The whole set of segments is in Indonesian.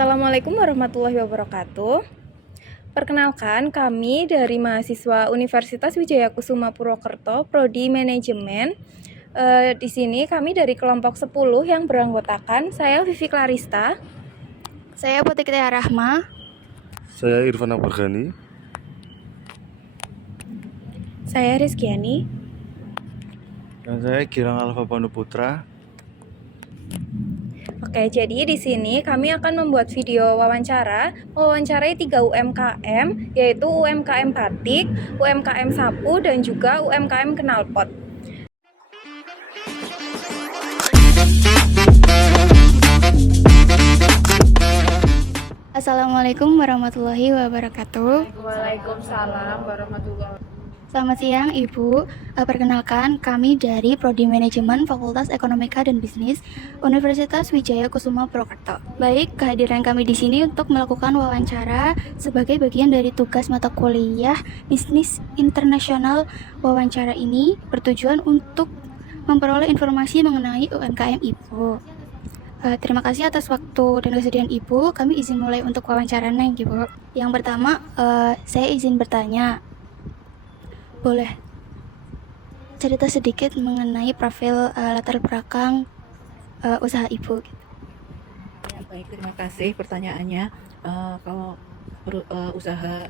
Assalamualaikum warahmatullahi wabarakatuh. Perkenalkan, kami dari mahasiswa Universitas Wijaya Kusuma Purwokerto, Prodi Manajemen. Di sini kami dari kelompok 10 yang beranggotakan saya Vivi Clarista, Saya Putri Tiara Rahma. Saya Irfan Abargani. saya Rizkyani. Dan saya Girang Alfa Panuputra. Oke, jadi di sini kami akan membuat video mewawancarai 3 UMKM, yaitu UMKM Batik, UMKM Sapu, dan juga UMKM Knalpot. Assalamualaikum warahmatullahi wabarakatuh. Waalaikumsalam warahmatullahi wabarakatuh. Selamat siang Ibu. Perkenalkan, kami dari Prodi Manajemen Fakultas Ekonomika dan Bisnis Universitas Wijaya Kusuma Purwokerto. Baik, kehadiran kami di sini untuk melakukan wawancara sebagai bagian dari tugas mata kuliah Bisnis Internasional. Wawancara ini bertujuan untuk memperoleh informasi mengenai UMKM Ibu. Terima kasih atas waktu dan kesediaan Ibu. Kami izin mulai untuk wawancaranya, Ibu. Yang pertama, saya izin bertanya. Boleh cerita sedikit mengenai profil latar belakang usaha Ibu? Ya, baik, terima kasih pertanyaannya. Kalau usaha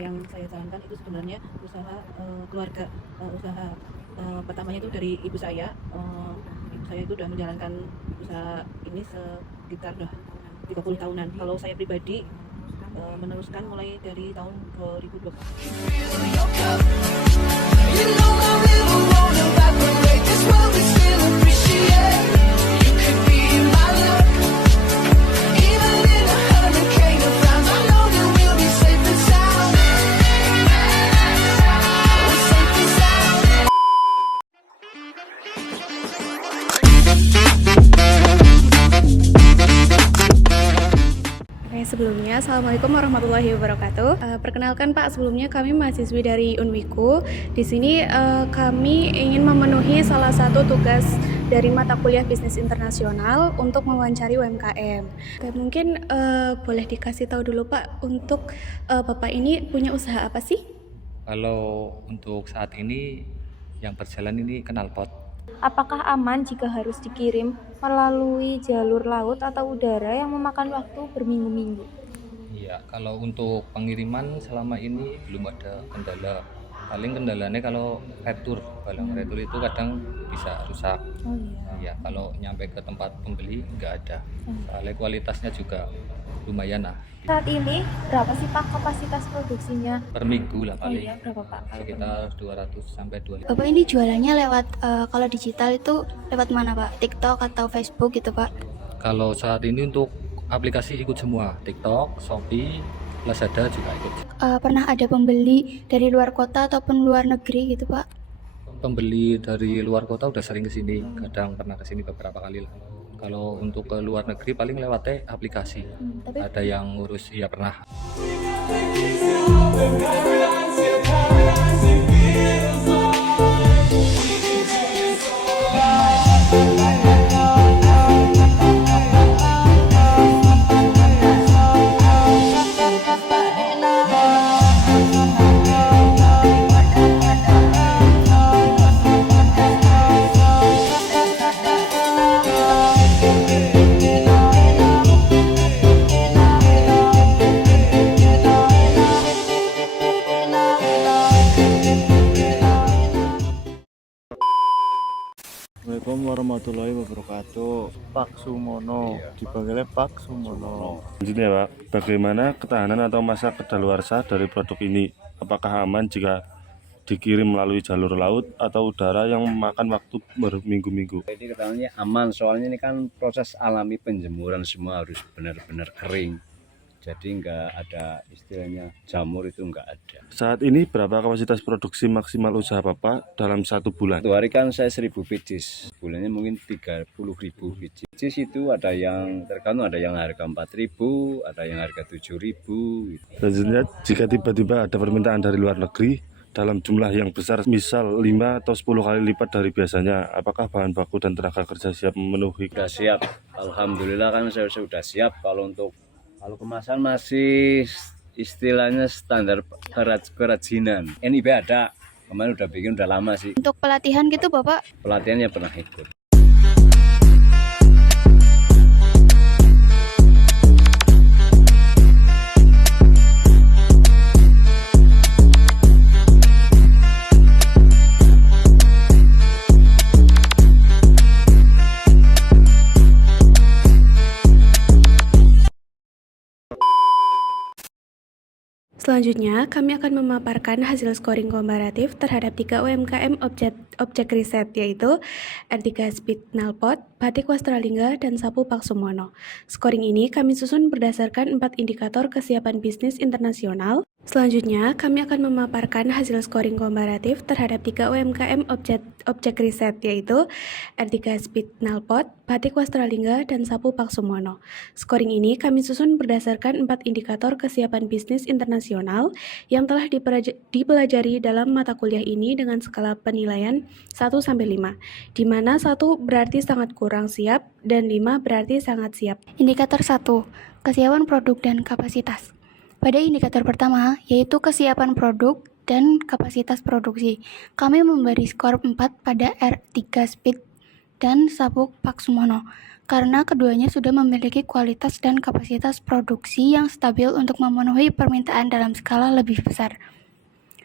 yang saya jalankan itu sebenarnya usaha keluarga. Usaha pertamanya itu dari ibu saya. Ibu saya itu sudah menjalankan usaha ini sekitar 30 tahunan. Kalau saya pribadi meneruskan mulai dari tahun 2020. Sebelumnya, Assalamualaikum warahmatullahi wabarakatuh. Perkenalkan Pak, sebelumnya kami mahasiswi dari Unwiku. Di sini kami ingin memenuhi salah satu tugas dari mata kuliah bisnis internasional untuk mewawancari UMKM. Oke, mungkin boleh dikasih tahu dulu Pak, untuk Bapak ini punya usaha apa sih? Kalau untuk saat ini yang berjalan ini Knalpot. Apakah aman jika harus dikirim melalui jalur laut atau udara yang memakan waktu berminggu-minggu? Iya, kalau untuk pengiriman selama ini belum ada kendala. Paling kendalanya kalau retur, barang retur itu kadang bisa rusak. Oh iya. Iya, kalau nyampe ke tempat pembeli nggak ada. Soalnya kualitasnya juga lumayan lah. Saat ini berapa sih Pak kapasitas produksinya? Per minggu lah paling. Iya, berapa Pak? Sekitar 200 sampai 200. Bapak ini jualannya lewat kalau digital itu lewat mana Pak? TikTok atau Facebook gitu Pak? Kalau saat ini untuk aplikasi ikut semua, TikTok, Shopee, Lazada juga ikut. Pernah ada pembeli dari luar kota ataupun luar negeri gitu Pak? Pembeli dari luar kota udah sering kesini, kadang pernah kesini beberapa kali lah. Kalau untuk ke luar negeri paling lewatnya aplikasi. Tapi Ada yang ngurus, iya pernah. Assalamualaikum warahmatullahi wabarakatuh. Pak Sumono, dipanggilnya Pak Sumono. Jadi ya Pak, bagaimana ketahanan atau masa kedaluarsa dari produk ini? Apakah aman jika dikirim melalui jalur laut atau udara yang memakan waktu berminggu-minggu? Jadi ketahuannya aman, soalnya ini kan proses alami penjemuran, semua harus benar-benar kering. Jadi nggak ada istilahnya jamur, itu nggak ada. Saat ini berapa kapasitas produksi maksimal usaha Bapak dalam satu bulan? Satu hari kan saya 1000 pieces, bulannya mungkin 30.000 pieces. Pieces itu ada yang tergantung, ada yang harga 4.000, ada yang harga 7.000. Selanjutnya, jika tiba-tiba ada permintaan dari luar negeri, dalam jumlah yang besar, misal 5 atau 10 kali lipat dari biasanya, apakah bahan baku dan tenaga kerja siap memenuhi? Sudah siap, alhamdulillah kan saya sudah siap. Kalau kemasan masih istilahnya standar kerajinan. NIB ada, kemarin udah bikin udah lama sih. Untuk pelatihan gitu Bapak? Pelatihannya pernah ikut. Selanjutnya, kami akan memaparkan hasil scoring komparatif terhadap 3 UMKM objek riset, yaitu R3 Speed Knalpot, Batik Wastralingga, dan Sapu Paksumono. Scoring ini kami susun berdasarkan 4 indikator kesiapan bisnis internasional. Selanjutnya, kami akan memaparkan hasil scoring komparatif terhadap 3 UMKM objek riset, yaitu R3 Speed Knalpot, Batik Wastralingga, dan Sapu Paksumono. Scoring ini kami susun berdasarkan 4 indikator kesiapan bisnis internasional yang telah dipelajari dalam mata kuliah ini dengan skala penilaian 1-5, di mana 1 berarti sangat kurang siap dan 5 berarti sangat siap. Indikator 1, kesiapan produk dan kapasitas. Pada indikator pertama, yaitu kesiapan produk dan kapasitas produksi, kami memberi skor 4 pada R3 Speed dan Sapu Paksumono, karena keduanya sudah memiliki kualitas dan kapasitas produksi yang stabil untuk memenuhi permintaan dalam skala lebih besar.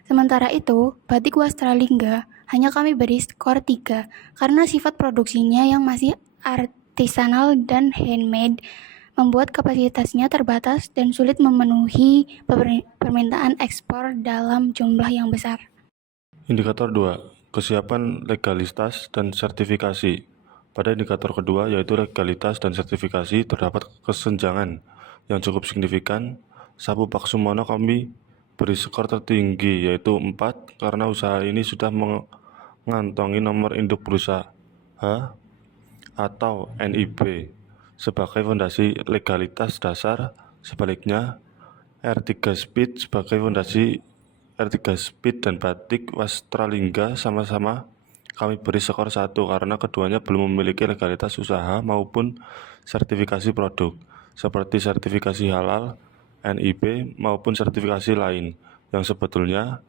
Sementara itu, Batik Wastralingga hanya kami beri skor 3, karena sifat produksinya yang masih artisanal dan handmade membuat kapasitasnya terbatas dan sulit memenuhi permintaan ekspor dalam jumlah yang besar. Indikator 2, kesiapan legalitas dan sertifikasi. Pada indikator kedua, yaitu legalitas dan sertifikasi, terdapat kesenjangan yang cukup signifikan. Sapu Paksumono kami beri skor tertinggi, yaitu 4, karena usaha ini sudah mengantongi nomor induk berusaha atau NIB sebagai fondasi legalitas dasar. Sebaliknya, R3 Speed sebagai fondasi. R3 Speed dan Batik Wastralingga sama-sama kami beri skor 1, karena keduanya belum memiliki legalitas usaha maupun sertifikasi produk, seperti sertifikasi halal, NIB, maupun sertifikasi lain, yang sebetulnya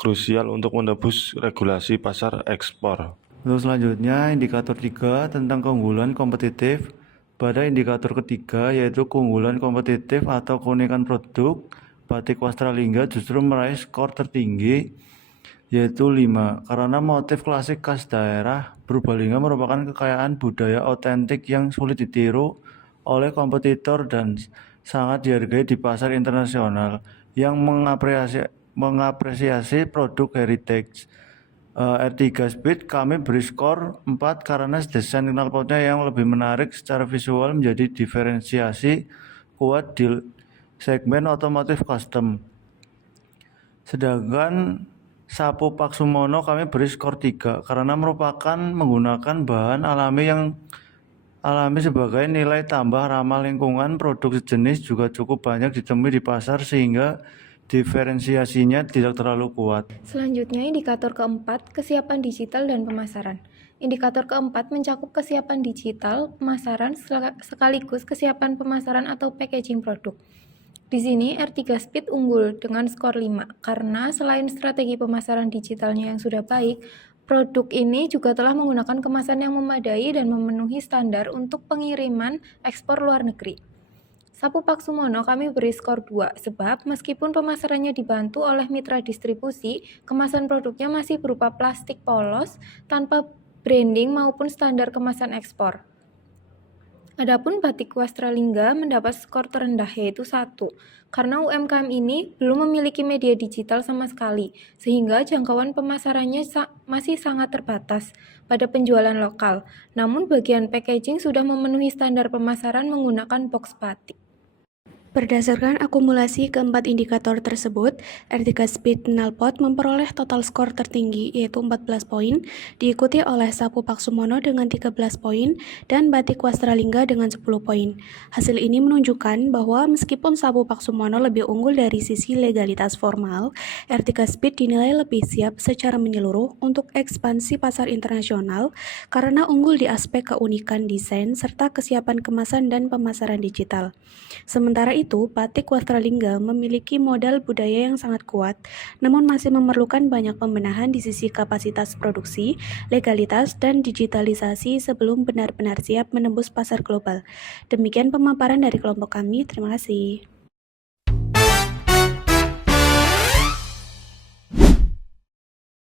krusial untuk menembus regulasi pasar ekspor. Untuk selanjutnya, indikator 3 tentang keunggulan kompetitif. Pada indikator ketiga, yaitu keunggulan kompetitif atau keunikan produk, Batik Wastralingga justru meraih skor tertinggi, yaitu 5, karena motif klasik khas daerah Purbalingga merupakan kekayaan budaya otentik yang sulit ditiru oleh kompetitor dan sangat dihargai di pasar internasional yang mengapresiasi produk heritage. R3 Speed kami beri skor 4, karena desain knalpotnya yang lebih menarik secara visual menjadi diferensiasi kuat di segmen otomotif custom. Sedangkan Sapu Paksumono kami beri skor 3, karena merupakan menggunakan bahan alami yang alami sebagai nilai tambah ramah lingkungan. Produk sejenis juga cukup banyak ditemui di pasar sehingga diferensiasinya tidak terlalu kuat. Selanjutnya, indikator keempat, kesiapan digital dan pemasaran. Indikator keempat mencakup kesiapan digital, pemasaran, sekaligus kesiapan pemasaran atau packaging produk. Di sini, R3 Speed unggul dengan skor 5, karena selain strategi pemasaran digitalnya yang sudah baik, produk ini juga telah menggunakan kemasan yang memadai dan memenuhi standar untuk pengiriman ekspor luar negeri. Sapu Paksumono kami beri skor 2, sebab meskipun pemasarannya dibantu oleh mitra distribusi, kemasan produknya masih berupa plastik polos tanpa branding maupun standar kemasan ekspor. Adapun Batik Wastralingga mendapat skor terendah, yaitu 1, karena UMKM ini belum memiliki media digital sama sekali, sehingga jangkauan pemasarannya masih sangat terbatas pada penjualan lokal. Namun bagian packaging sudah memenuhi standar pemasaran menggunakan box batik. Berdasarkan akumulasi keempat indikator tersebut, Ertika Speed Knalpot memperoleh total skor tertinggi yaitu 14 poin, diikuti oleh Sapu Paksumono dengan 13 poin, dan Batik Wastralingga dengan 10 poin. Hasil ini menunjukkan bahwa meskipun Sapu Paksumono lebih unggul dari sisi legalitas formal, Ertika Speed dinilai lebih siap secara menyeluruh untuk ekspansi pasar internasional karena unggul di aspek keunikan desain serta kesiapan kemasan dan pemasaran digital. Sementara itu, Batik Wastralingga memiliki modal budaya yang sangat kuat, namun masih memerlukan banyak pembenahan di sisi kapasitas produksi, legalitas, dan digitalisasi sebelum benar-benar siap menembus pasar global. Demikian pemaparan dari kelompok kami. Terima kasih.